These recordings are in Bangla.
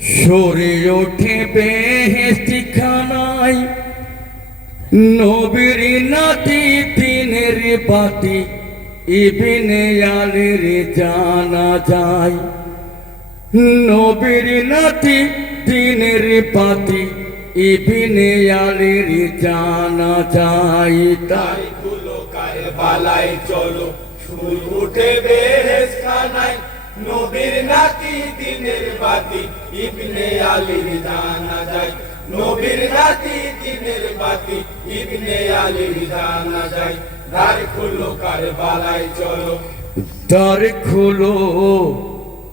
সরে ওঠে বেহেস্তি খানায়। নবীর নাতি দিনের বাতি, ইবিনে আলের জানা যায়। নবীর নাতি দিনের বাতি, ইবিনে আলের জানা যায়। তাই গুলো কারে বালাই চলো, সুর উঠে খানায় নবীর নাতি দিনের বাতি, ইবনে আলীর জানা যায়। নবীর নাতি দিনের বাতি, ইবনে আলীর জানা যায়। দ্বার খুলো কার বালাই চলো। দ্বার খুলো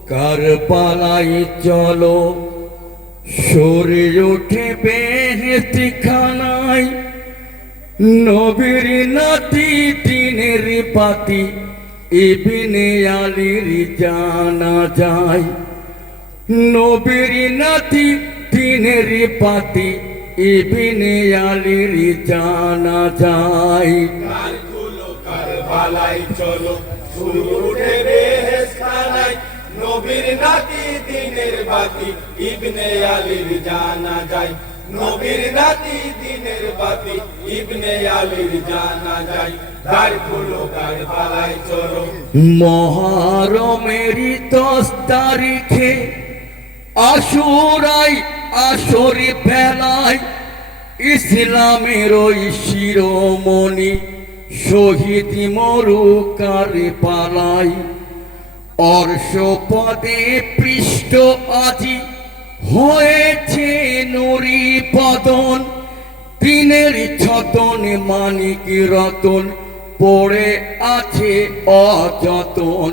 কার চলো। সরে ওঠে বেহেস্তি খানায় নবীর নাতি দিনের পাতি ইবিনে আলীর জানা যায়, নবীর নাতি দিনের পাতি ইবিনে আলীর জানা যায়। খুলো চলো সুর উঠে বেহেস খানায় নবীর নাতি দিনের বাতি ইবনে আলীর জানা যায় নবীর নাতি, দিনের বাতি, ইবনে আলীর জানা যায় বালাই চলো দশ তারিখে আসুরাই আসরি ফেলায় ইসলামের ওই শিরোমণি শহীদ মরুকারে পালাই অর্শ পদে পৃষ্ঠ আজি হয়েছে নুরি পদন, দিনের ছতন মানিক রতন, পড়ে আছে অযতন।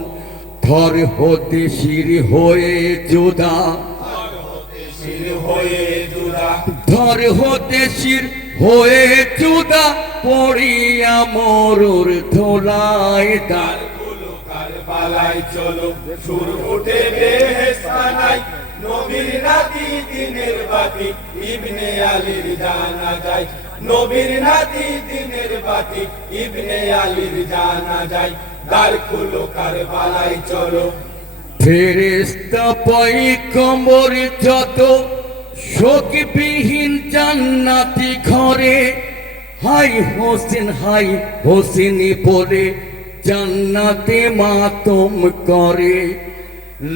থর হতে শির হয়ে যোদা। ধর হতে শির হয়ে চুদা পড়িয়া মরুর ধোলায় দাঁড়। বালাই চলো। সুর উঠে বেহেস খানায় নবীর নাতি দিনের বাতি, ইবনে আলীর জানা যায়। নবীর নাতি দিনের বাতি, ইবনে আলীর জানা যায়। দ্বার খুলো কার বালাই চলো। ফেরেস্তা পাই কম্বর যত, শোকবিহীন জান্নাতি ঘরে। হাই হোসেন, হাই হোসেনি বলে জান্নাতে মাতম করে।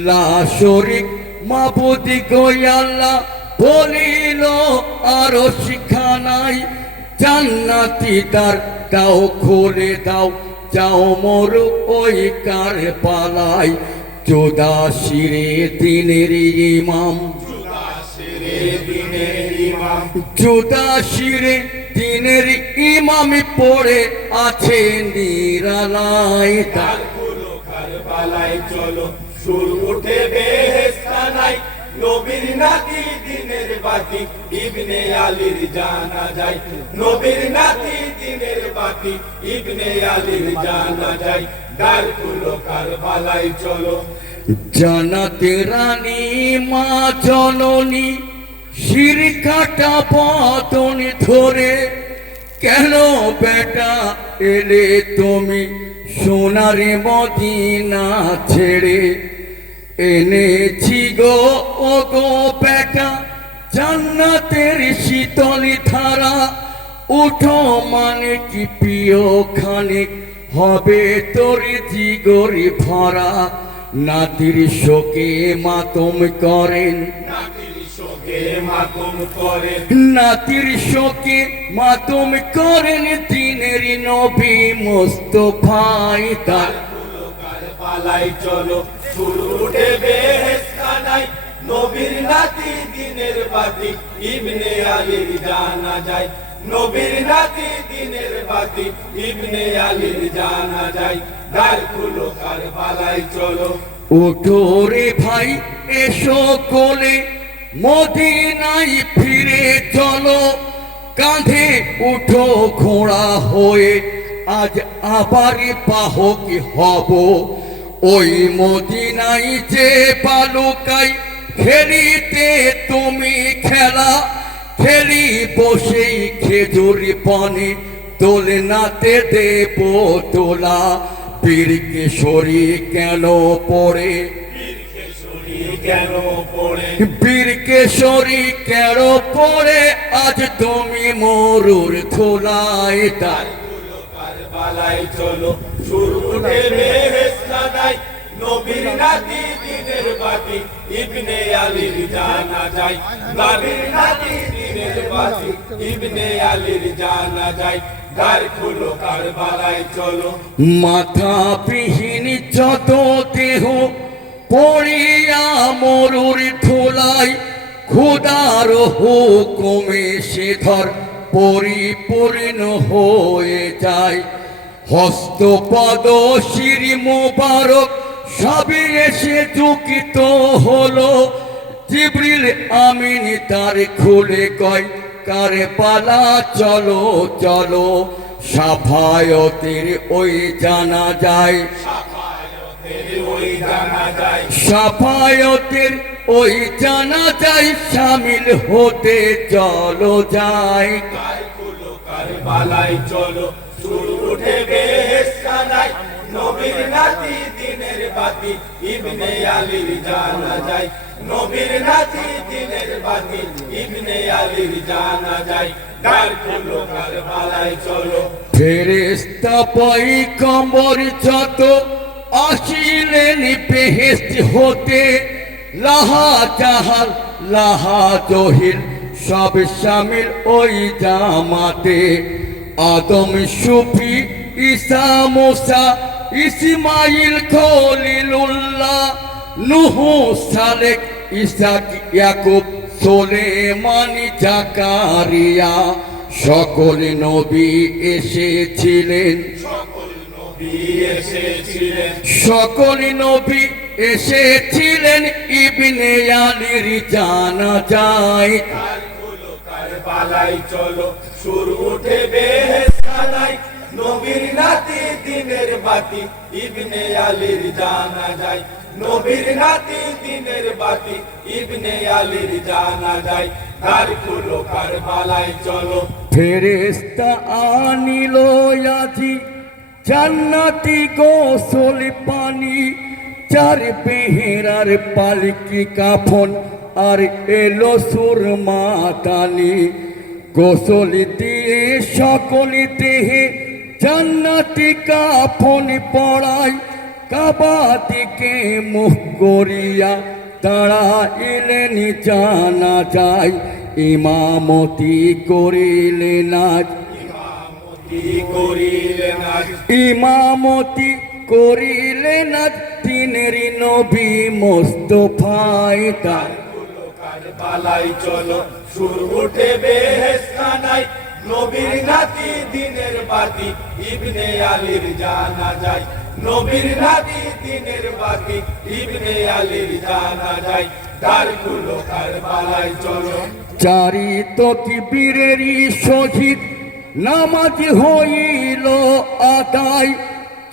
লাশরিক মাবুদি গোয়াল্লা বলিল আরও শিখানাই জান্নাতি তার দাও খুলে দাও। যাও মোর ওই কার পালাই চোদা শিরে দিনের ইমাম। জুদাসিরে দিনের ইমাম। চোদা শিরে দিনের ইমাম পড়ে আছে নিরালায়। দ্বার খুলো কার বালাই চলো সুর উঠে বেহেস খানায় নবীর নাতি দিনের বাতি ইবনে আলীর জানা যায়। নবীর নাতি দিনের বাতি ইবনে আলীর জানা যায়। দ্বার খুলো কার বালাই চলো। জানাতে রানী মা জননী শির কাটা পতন ধরে, কেন বেটা এলে তুমি সোনারে মদিনা ছেড়ে? এনেছি গো, ও গো বেটা, জান্নাতের শীতলি ধারা, উঠো মানে কি প্রিয় খানিক, হবে তোর জিগরি ভরা। নাতির শোকে মাতম করেন। নাতির শোকে মাতম করেন দিনের নবী মোস্তফাই তার। বালাই চলো উঠে নবীর নাতি দিনের বাতি ইবনে আলীর জানা যায়। নবীর নাতি দিনের বাতি ইবনে আলীর জানা যায়। দ্বার খুলো কার বালাই চলো। ওঠো রে ভাই এসো কোলে মদিনাই ফিরে চলো, কাঁধে উঠো, ঘোড়া হয়ে আজ আবার বাহক হব। ওই মদিনাই যে বালুকাই খেলিতে তুমি খেলা, খেলি বসেই খেজুর পানে দোলনাতে দেব তোলা। বীর কিশোরী কেন পড়ে? কেন পড়ে? বীর কেশরী কেন পড়ে? আজ তুমি মরুর ধুলায় তার কারবালায় চলো শুরু উঠে নবীর নাতি দিনের বাতি ইবনে আলীর জানা যায়। নবীর নাতি দিনের বাতি ইবনে আলীর জানা যায়। মাথা বিহীন যত দেহ পড়িয়া মরুর ধুলাই খুদার হুকুমে সে ধর পরিপূর্ণ হয়ে যায়। হস্তপদ শির মোবারক সবই এসে চুকিত হলো। জিবরিল আমিন তার খুলে কয়, কারে পালা? চলো চলো। সাফায়তের ওই জানা যায়। সাফায়তের ওই জানা যায় যায় সামিল হতে চলো যায় দ্বার খুলো কারবালায় চলো শুরু উঠে বেহেস্তানায় নবীর নাতি দিনের বাতি ইবনে আলীর জানা যায় নবীর নাতি দিনের বাতি ইবনে আলীর জানা যায় দ্বার খুলো কারবালায় চলো। ফেরেস্তা পাই কম্বর যত আসিলেন বেহেস্ত হতে লাহা জাহাল লাহা জহিল সব সামিল ওই জামাতে। আদম সুফি, ঈসা, মুসা ইসমাইল খলিলুল্লাহ, নুহু, সালেক, ইসাক, ইয়াকুব, সোলেমানি, জাকারিয়া, সকল নবী এসেছিলেন। সকল নবী এসেছিলেন। সকল নবী এসেছিলেন ইবনে আলীর জানা যায় খুলো চলো সুর উঠে বেহেস্তানায় নবীর নাতি দিনের বাতি ইবনে আলীর জানা যায় নবীর নাতি দিনের বাতি ইবনে আলীর জানা যায় কার খুলো কারবালায় চলো। ফেরেস্তা আনিল আজি জান্নাতি গোসল পানি, চার বেহেরার পালকি কাফন, আর এলো সুরমা কানি গোসল দিয়ে সকল দেহে জান্নাতি কাফন পড়ায় কাবা দিকে মুখ করিয়া এলেন জানা যায়, ইমামতি করিলেন আজ। ইমামতি করিলেন তিনের নবী মোস্তফায় তার। কারবালায় চলো সুর উঠে বেহেস্তানায় নবীর নাতি দিনের বাতি ইবনে আলীর জানা যায়। নবীর নাতি দিনের বাতি ইবনে আলীর জানা যায়। কারবালায় চলো? চারিত কি বীরেরই শহীদ নামাজ হইল আদায়।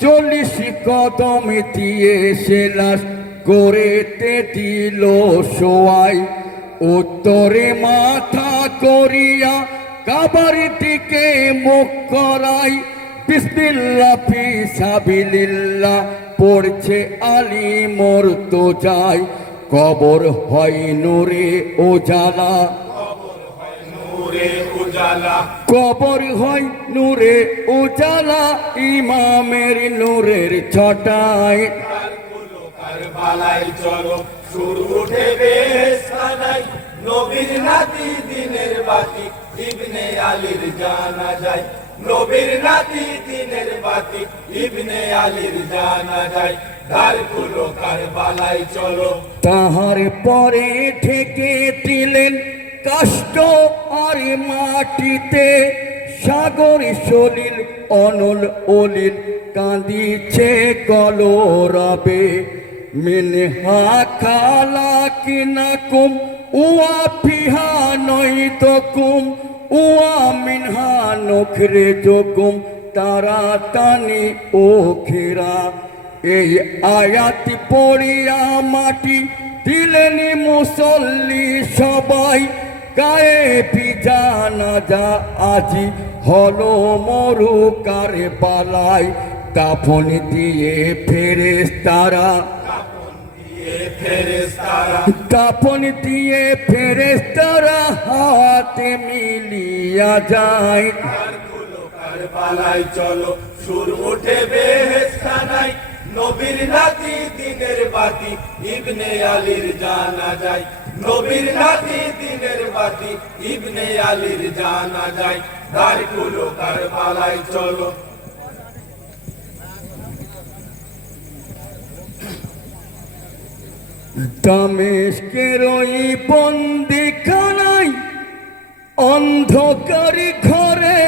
চল্লিশ কদম দিয়ে সে লাশ করেতে দিল সোয়াই উত্তরে মাথা করিয়া কাবার দিকে মুখ করাই। বিসমিল্লাহ ফি সাবিলিল্লাহ, পড়ছে আলী মোর তো যায় কবর হয় নূরে ওজালা। নূরে উজালা কবর হয় নূরে উজালা ইমামের নূরের ছটায়। চলো উঠে নবীর নাতি দিনের বাতি ইবনে আলীর জানা যায়। নবীর নাতি দিনের বাতি ইবনে আলীর জানা যায়। দ্বার খুলো কারবালায় চলো তাহার পরে ঠেকে দিলেন কাষ্ট আর মাটিতে সাগর সলিল, অনল অলিল কাঁদিছে কলরবে মিনহা খালা কিনা কুম, উয়া ফিহা নই তো কুম, উয়া মিনহা নখরে জকুম তারা তানি ও খেরা এই আয়াত পড়িয়া মাটি দিলেন মুসল্লি সবাই গায়ে পিজানা যা আজি হলো মরু কারে পালায় দাফন দিয়ে ফেরে তারা কাপন দিয়ে ফেরেস্তারা হাতে মিলিয়া যায়। চলো, সুর উঠে নবীর নাতি দিনের বাতি, ইবনে আলীর জানা যায়। নবীর নাতি দিনের বাতি, ইবনে আলীর জানা যায় আরগুলো কারবালায় চলো। দামেশকের ওই বন্দিখানায় অন্ধকারী ঘরে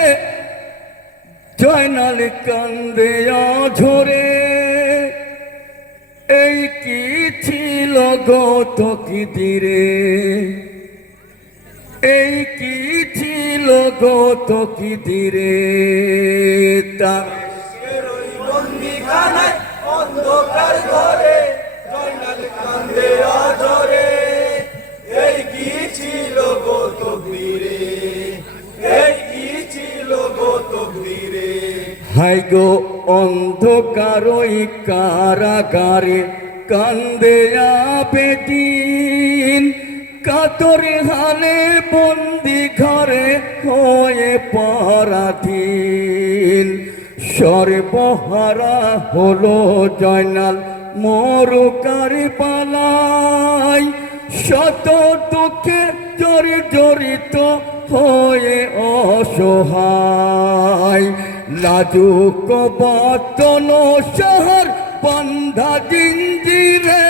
জয়নাল কান্দে ঝরে। গত কি দিরে এই কি ছিল গত কি দিরে তা অন্ধকার ঘরে হাই গো অন্ধকার কারাগারে কান্দে বেদিন কাতরে হালে বন্দি ঘরে হয়ে পরাধীন। সর্বহারা হলো জয়নাল মরুকারি পালাই শত দুঃখে জড়ি জড়িত হয়ে অসহায়। লাজুক বতন শহর বন্ধা জিঞ্জিরে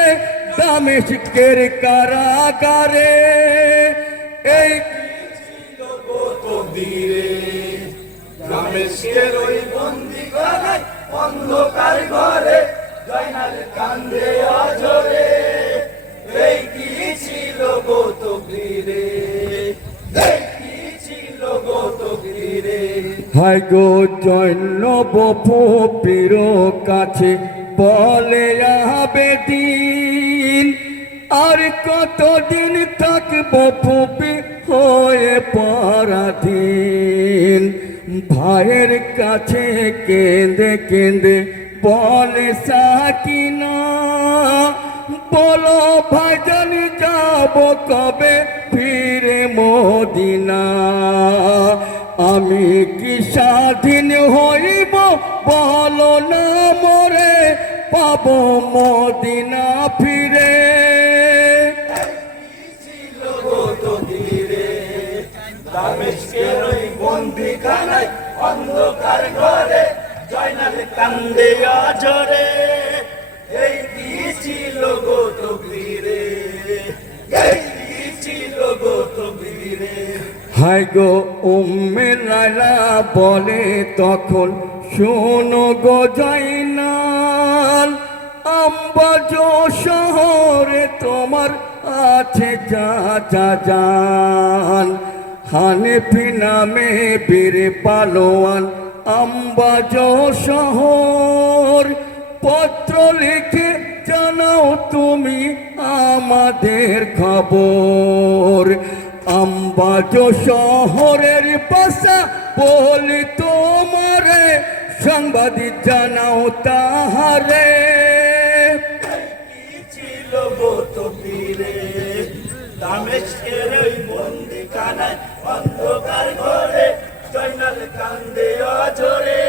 দামেশকের কারাগারে। এই ছিল তকদিরে রামেশের ওই বন্দি বন্দিখানায় অন্ধকার ঘরে জয়নাল কান্দে অঝরে। এই কি ছিল গো তকদিরে? হাই গো জৈন বপু পীর কাছে বলে যাবে দিন, আর কতদিন থাকব ফুপি হয়ে পরাধীন? ভাইয়ের কাছে কেঁদে কেঁদে বলে, সাকিনা, বলো ভাইজান যাব কবে ফিরে মদিনা? আমি কি স্বাধীন হইব? বলো না মরে, পাব মদিনা ফিরে। অন্ধকার ঘরে জয়নাল কান্দে অঝরে এই কি ছিল গো তকদিরে? এই কি ছিল গো তকদিরে? হাই গো উম্মে লালা বলে তখন, শোনো গো জয়নাল, আম্বাজ শহরে তোমার আছে যা যা, জান। হানেফি নামে বীর পালোয়ান, আম্বাজ শহর। পত্র লিখে জানাও তুমি আমাদের খবর। আম্বাজ শহরের পাশা বলি তোমারে, সাংবাদিক জানাও তাহারে। কি ছিল গো তকদিরে দামেশকের ওই বন্দিখানায় অন্ধকার ঘরে জয়নাল কান্দে অঝরে।